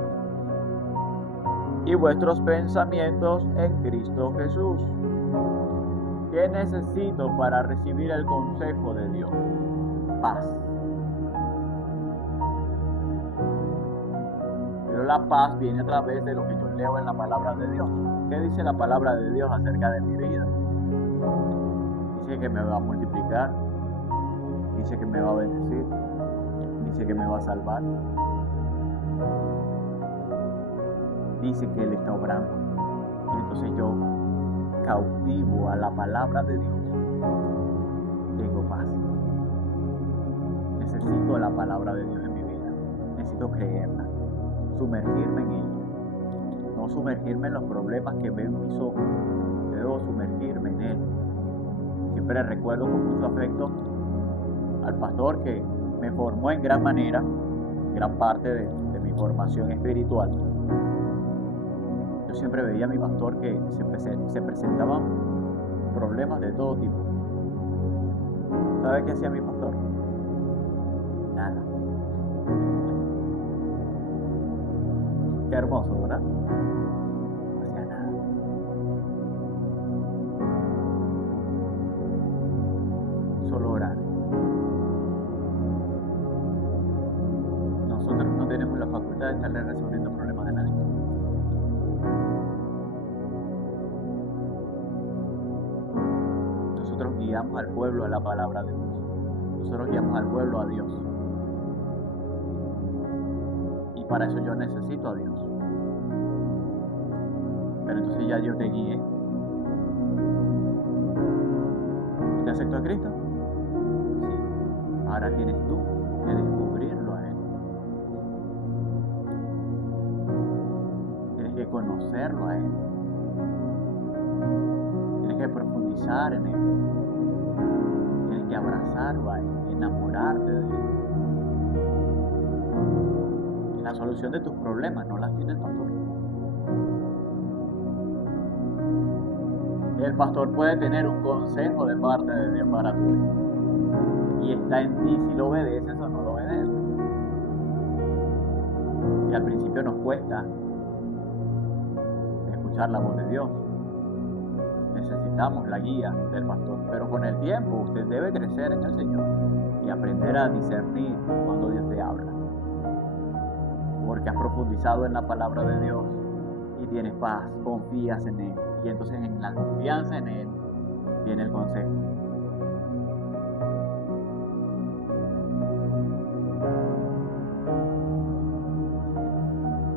y vuestros pensamientos en Cristo Jesús. ¿Qué necesito para recibir el consejo de Dios? Paz. Pero la paz viene a través de lo que yo leo en la palabra de Dios. ¿Qué dice la palabra de Dios acerca de mi vida? Dice que me va a multiplicar, dice que me va a bendecir, dice que me va a salvar, dice que Él está obrando. Y entonces yo, cautivo a la palabra de Dios, tengo paz. Necesito la palabra de Dios en mi vida, necesito creerla, sumergirme en ella, no sumergirme en los problemas que veo en mis ojos, debo sumergirme en Él. Siempre recuerdo con mucho afecto al pastor que me formó en gran manera, gran parte de mi formación espiritual. Yo siempre veía a mi pastor que se presentaban problemas de todo tipo. ¿Sabe qué hacía mi pastor? Nada. Qué hermoso, ¿verdad? No hacía nada. Solo orar. Nosotros no tenemos la facultad de estarle resolviendo problemas de nadie. Nosotros guiamos al pueblo a la palabra de Dios. Nosotros guiamos al pueblo a Dios. Y para eso yo necesito a Dios. Pero entonces ya Dios te guíe. ¿Usted aceptó a Cristo? Sí. Ahora tienes tú que descubrirlo a Él. Tienes que conocerlo a Él. Tienes que profundizar en Él. Tienes que abrazarlo a Él, enamorarte de Él. Y la solución de tus problemas no las tiene el pastor. El pastor puede tener un consejo de parte de Dios para tu vida. Y está en ti si lo obedeces o no lo obedeces. Y al principio nos cuesta escuchar la voz de Dios. Necesitamos la guía del pastor. Pero con el tiempo usted debe crecer en el Señor y aprender a discernir cuando Dios te habla. Porque has profundizado en la palabra de Dios y tienes paz, confías en Él. Y entonces en la confianza en Él viene el consejo.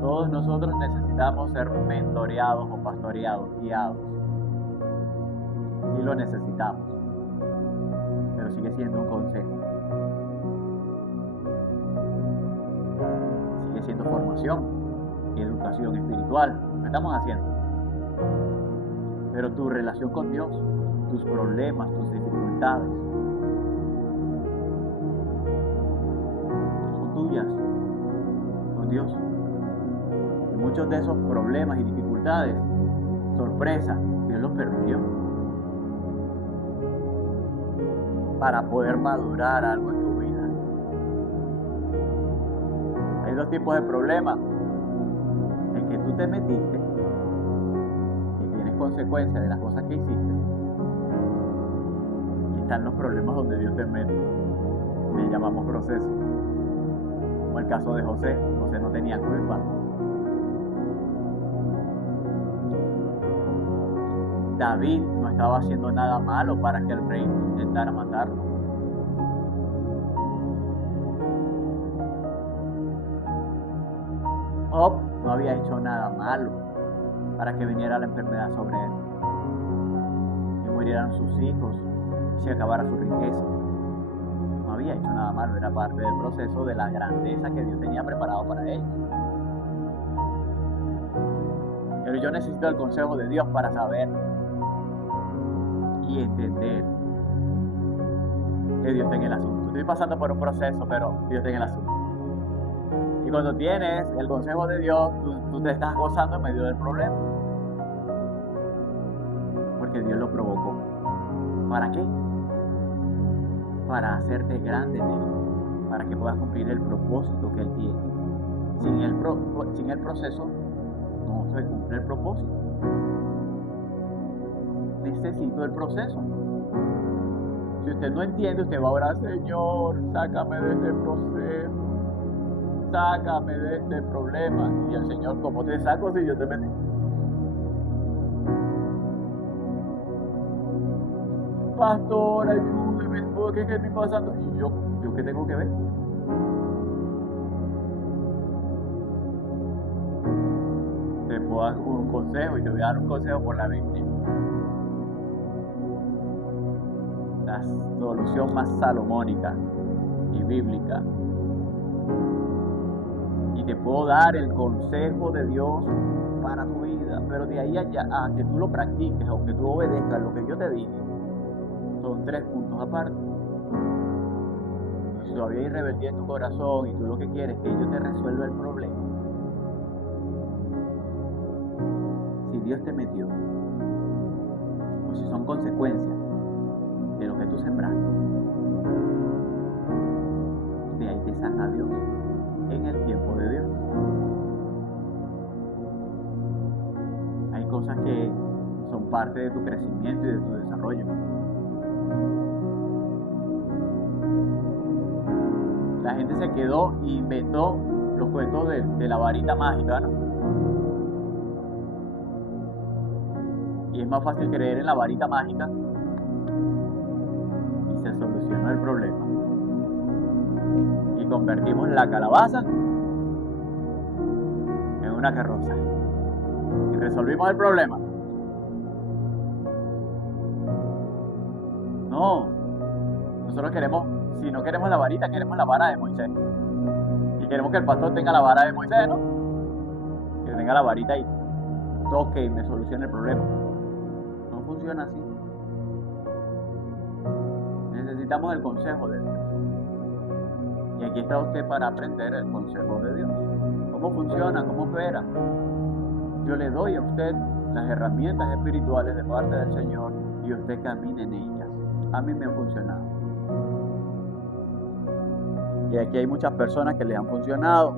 Todos nosotros necesitamos ser mentoreados o pastoreados, guiados. Sí lo necesitamos, pero sigue siendo un consejo. Sigue siendo formación y educación espiritual. ¿Qué estamos haciendo? Pero tu relación con Dios, tus problemas, tus dificultades, son tuyas, con Dios. Y muchos de esos problemas y dificultades, sorpresa, Dios los permitió para poder madurar algo en tu vida. Hay dos tipos de problemas: el que tú te metiste y tienes consecuencias de las cosas que hiciste, y están los problemas donde Dios te mete, le llamamos proceso, como el caso de José. José no tenía culpa. David no estaba haciendo nada malo para que el rey intentara matarlo. Job no había hecho nada malo para que viniera la enfermedad sobre él, que murieran sus hijos y se acabara su riqueza. No había hecho nada malo, era parte del proceso de la grandeza que Dios tenía preparado para ellos. Pero yo necesito el consejo de Dios para saber y entender que Dios está en el asunto. Estoy pasando por un proceso, pero Dios está en el asunto. Y cuando tienes el consejo de Dios, tú te estás gozando en medio del problema. Porque Dios lo provocó. ¿Para qué? Para hacerte grande en Él. Para que puedas cumplir el propósito que Él tiene. Sin el proceso no se cumple el propósito. Necesito el proceso. Si usted no entiende, usted va a orar: Señor, sácame de este proceso, sácame de este problema. Y el Señor: ¿cómo te saco si yo te metí? pastor, ayúdeme, ¿qué estoy pasando? Y yo qué tengo que ver. Te puedo dar un consejo y te voy a dar un consejo por la Biblia. La solución más salomónica y bíblica. Y te puedo dar el consejo de Dios para tu vida, pero de ahí allá a que tú lo practiques o que tú obedezcas lo que yo te dije, son 3 puntos aparte. Si todavía hay rebeldía en tu corazón y tú lo que quieres es que yo te resuelva el problema, si Dios te metió o si son consecuencias de lo que tú sembraste, de ahí te saca Dios en el tiempo de Dios. Hay cosas que son parte de tu crecimiento y de tu desarrollo. La gente se quedó e inventó los cuentos de la varita mágica, ¿no? Y es más fácil creer en la varita mágica y se solucionó el problema. Y convertimos la calabaza en una carroza. Y resolvimos el problema. No. Nosotros queremos, si no queremos la varita, queremos la vara de Moisés. Y queremos que el pastor tenga la vara de Moisés, ¿no? Que tenga la varita y toque y me solucione el problema. No funciona así. Necesitamos el consejo de Dios. Y aquí está usted para aprender el consejo de Dios. ¿Cómo funciona? ¿Cómo opera? Yo le doy a usted las herramientas espirituales de parte del Señor y usted camina en ellas. A mí me han funcionado. Y aquí hay muchas personas que le han funcionado.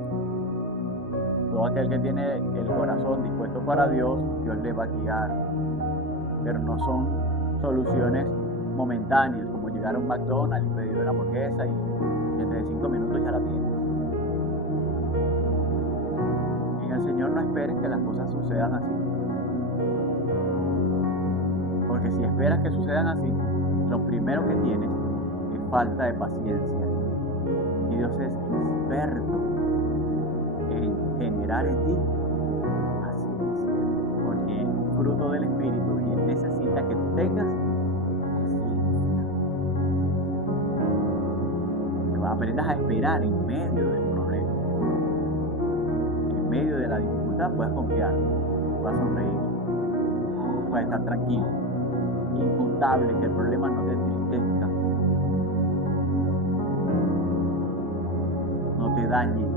Todo aquel que tiene el corazón dispuesto para Dios, Dios le va a guiar. Pero no son soluciones momentáneas, como llegar a un McDonald's y pedir una hamburguesa y entre 5 minutos ya la tienes. En el Señor no esperes que las cosas sucedan así. Porque si esperas que sucedan así, lo primero que tienes es falta de paciencia. Y Dios es experto en generar en ti paciencia. Porque es fruto del Espíritu y Él necesita que tú tengas paciencia. Que aprendas a esperar en medio del problema. En medio de la dificultad puedas confiar, puedas sonreír, puedas estar tranquilo. Inmutable, que el problema no te entristezca, no te dañe.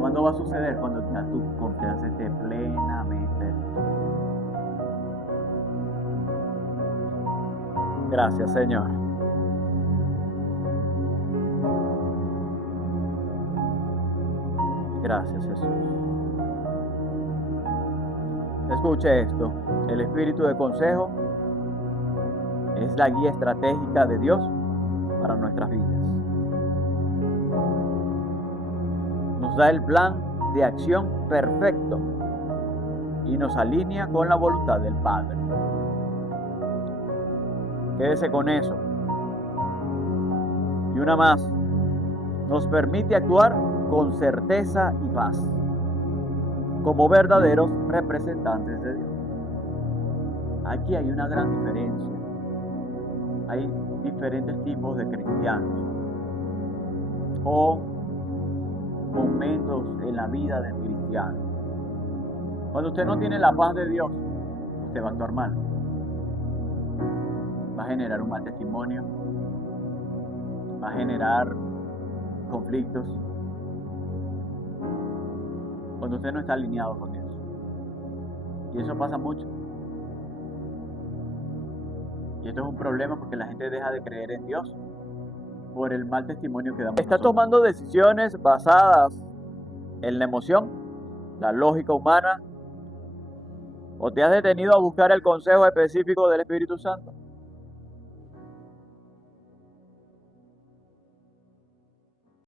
¿Cuándo va a suceder? Cuando tu confianza esté plenamente. Gracias, Señor. Gracias, Jesús. Escuche esto. El espíritu de consejo es la guía estratégica de Dios para nuestras vidas. Nos da el plan de acción perfecto y nos alinea con la voluntad del Padre. Quédese con eso. Y una más, nos permite actuar con certeza y paz, como verdaderos representantes de Dios. Aquí hay una gran diferencia. Hay diferentes tipos de cristianos o momentos en la vida del cristiano. Cuando usted no tiene la paz de Dios, usted va a actuar mal. Va a generar un mal testimonio, va a generar conflictos. Cuando usted no está alineado con Dios. Y eso pasa mucho. Y esto es un problema porque la gente deja de creer en Dios por el mal testimonio que damos. Está tomando decisiones basadas en la emoción, la lógica humana, o te has detenido a buscar el consejo específico del Espíritu Santo.